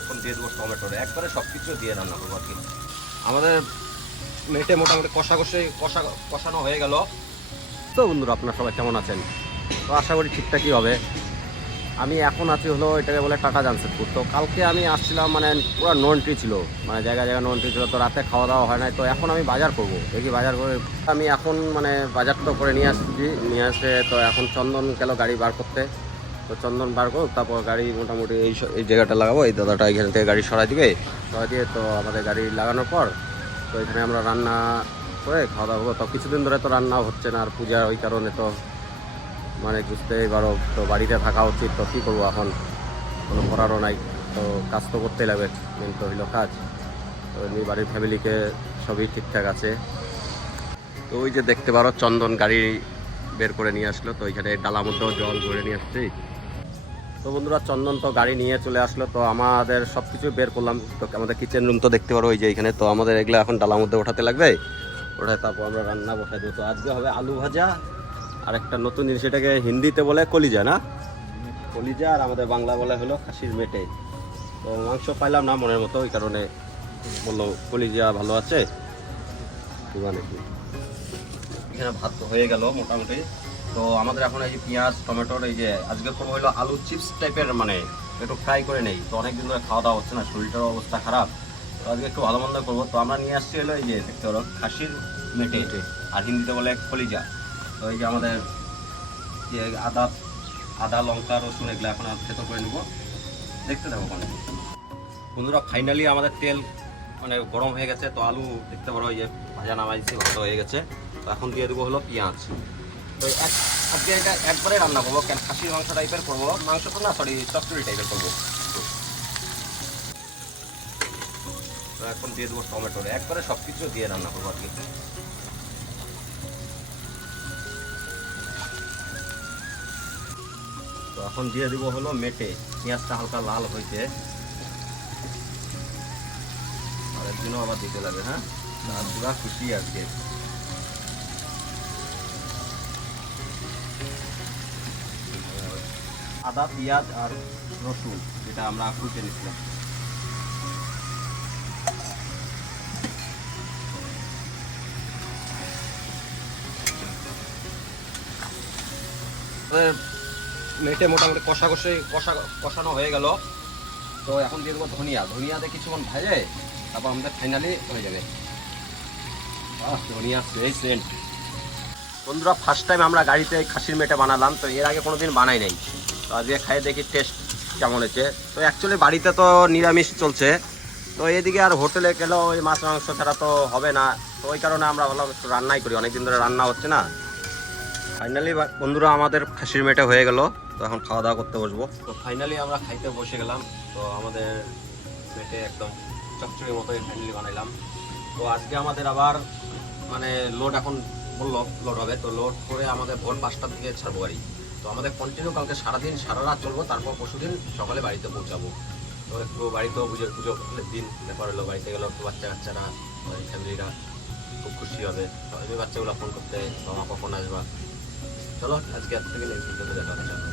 এখন দিয়ে দেবো টমেটো একবারে সব কিছু দিয়ে রান্না করব আর কি। আমাদের মেটে মোটামুটি কষা কষে কষা কষানো হয়ে গেল। তো বন্ধুরা, আপনারা সবাই কেমন আছেন? তো আশা করি ঠিকঠাকই হবে। আমি এখন আছি হলো এটাকে বলে টাটা জামশেদপুর। তো কালকে আমি আসছিলাম মানে পুরো নন্ট্রি ছিল। মানে জায়গা জায়গা নন ট্রি ছিল, তো রাতে খাওয়া দাওয়া হয় নাই। তো এখন আমি বাজার করব। দেখি বাজার করে আমি এখন মানে বাজার তো করে নিয়ে আসছি, নিয়ে আসে তো এখন চন্দন গেল গাড়ি বার করতে। তো চন্দন বার করো, তারপর গাড়ি মোটামুটি এই এই জায়গাটা লাগাবো, এই দাদাটা এখান থেকে গাড়ি সরাই দিবে, সরাই দিয়ে তো আমাদের গাড়ি লাগানোর পর, তো এখানে আমরা রান্না করে খাওয়া দাওয়া করব। তো কিছুদিন ধরে তো রান্না হচ্ছে না, আর পূজা ওই কারণে তো মানে বুঝতেই পারো, তো বাড়িতে থাকা উচিত, তো কী করব এখন? কোনো করারও নাই, তো কাজ তো করতেই লাগবে মেন তো হইল কাজ। তো এমনি বাড়ির ফ্যামিলিকে সবই ঠিকঠাক আছে। তো ওই যে দেখতে পারো, চন্দন গাড়ি বের করে নিয়ে আসলো, তো ওইখানে ডালা মধ্যেও জল ভরে নিয়ে আসছি। তো বন্ধুরা চন্দন তো গাড়ি নিয়ে চলে আসলো, তো আমাদের সব কিছু বের করলাম। তো আমাদের কিচেন রুম তো দেখতে পারো ওই যে এখানে। তো আমাদের এগুলো এখন ডালার মধ্যে ওঠাতে লাগবে। ওঠায় তারপর আমরা রান্না বসাই দেবো। তো আজকে হবে আলু ভাজা, আর একটা নতুন জিনিস, এটাকে হিন্দিতে বলে কলিজা, না? কলিজা, আর আমাদের বাংলা বলে হলো খাসির মেটে। তো মাংস পাইলাম না মনের মতো ওই কারণে বলল কলিজা ভালো আছে। এখানে ভাত তো হয়ে গেল মোটামুটি। তো আমাদের এখন এই যে পেঁয়াজ টমেটোর এই যে আজকে করব হলো আলু চিপস টাইপের মানে একটু ফ্রাই করে নেই। তো অনেকদিন ধরে খাওয়া দাওয়া হচ্ছে না শরীরটার অবস্থা খারাপ। তো আজকে একটু ভালো মন্দ করব। তো আমরা নিয়ে আসছি হলো এই যে দেখতে পারো খাসির মেটে আর হিন্দিতে বলে কলিজা। তো এই যে আমাদের যে আদা আদা লঙ্কা রসুন এগুলো এখন থেতো করে নেব। দেখতে থাকো ওখানে। বন্ধুরা ফাইনালি আমাদের তেল মানে গরম হয়ে গেছে। তো আলু দেখতে পারো এই যে ভাজা নামাই দিচ্ছি ভাজা হয়ে গেছে। তো এখন দিয়ে দেবো হলো পেঁয়াজ। তো আজকে এটা একবারে রান্না করব। কেন খাসির মাংস টাইপের করব? মাংস না সরি চচ্চড়ি টাইপের করব। তো এখন দিয়ে দেবো টমেটো। একবারে সব কিছু দিয়ে রান্না করব আর কি তো এখন দিয়ে দিব হলো মেটে। পেঁয়াজটা হালকা লাল হইতে। আর একদিনও আবার দিতে লাগে হ্যাঁ? পুরা খুশি আজকে। আদা, পেঁয়াজ আর রসুন, যেটা আমরা কুটে নিচ্ছিলাম মেটে মোটামুটি কষা কষে কষা কষানো হয়ে গেল। তো এখন দিয়ে দেবো ধনিয়া। ধনিয়াতে কিছুক্ষণ ভেজে, তারপর আমাদের ফাইনালি হয়ে যাবে। ধনিয়া সেই সেন্ট বন্ধুরা ফার্স্ট টাইম আমরা গাড়িতে খাসির মেটে বানালাম, তো এর আগে কোনোদিন বানাই নাই। তো আজকে খাইয়ে দেখি টেস্ট কেমন হয়েছে। তো অ্যাকচুয়ালি বাড়িতে তো নিরামিষ চলছে। তো এদিকে আর হোটেলে গেলেও ওই মাছ মাংস ছাড়া তো হবে না। তো ওই কারণে আমরা একটু রান্নাই করি। অনেকদিন ধরে রান্না হচ্ছে না। ফাইনালি বন্ধুরা আমাদের খাসির মেটে হয়ে গেল। তো এখন খাওয়া দাওয়া করতে বসবো। তো ফাইনালি আমরা খাইতে বসে গেলাম। তো আমাদের মেটে একদম চচ্চড়ির মতোই ফাইনালি বানাইলাম। তো আজকে আমাদের আবার মানে লোড এখন বলল লোড হবে। তো লোড করে আমাদের ভোর পাঁচটার দিকে ছাড়বো গাড়ি। তো আমাদের কন্টিনিউ কালকে সারাদিন, সারা রাত চলবো, তারপর পরশু দিন সকালে বাড়িতে পৌঁছাবো। তো একটু বাড়িতেও পুজো পুজো দিন, ব্যাপার হলো বাড়িতে গেলো একটু বাচ্চা কাচ্চারা ফ্যামিলিরা খুব খুশি হবে। আমি বাচ্চাগুলো ফোন করতে বাবা কখন আসবা? চলো, আজকে এত থেকে নেক্সট ভিডিওতে দেখা হচ্ছে।